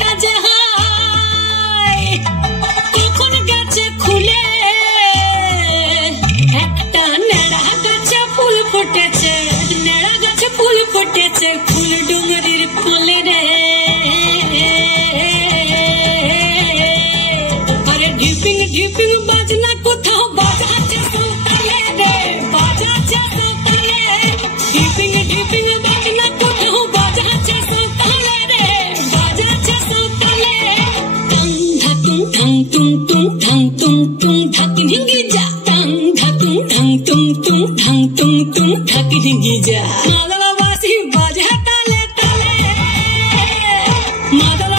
বাজে হাই কখন গেছে খুলে একটা নেড়া গাছে ফুল ফুটেছে নেড়া গাছে ফুল ফুটেছে ফুল ডুমরির কোলে রে আরে ঢিপিং ঢিপিং বাজনা কোথাও বাজাচ্ছে সন্তালে রে বাজাচ্ছে সন্তালে ঢিপিং ঢিপিং বাজনা কোথাও বাজাচ্ছে সন্তালে রে বাজাচ্ছে সন্তালে টং ধাতুং ঠং তুং তুং ঠং তুং তুং ধাকি ঢিঙ্গি যা টং ধাতুং ঠং তুং তুং ঠং তুং তুং ধাকি ঢিঙ্গি যা মাদলবাসী বাজে তালে তালে মাদল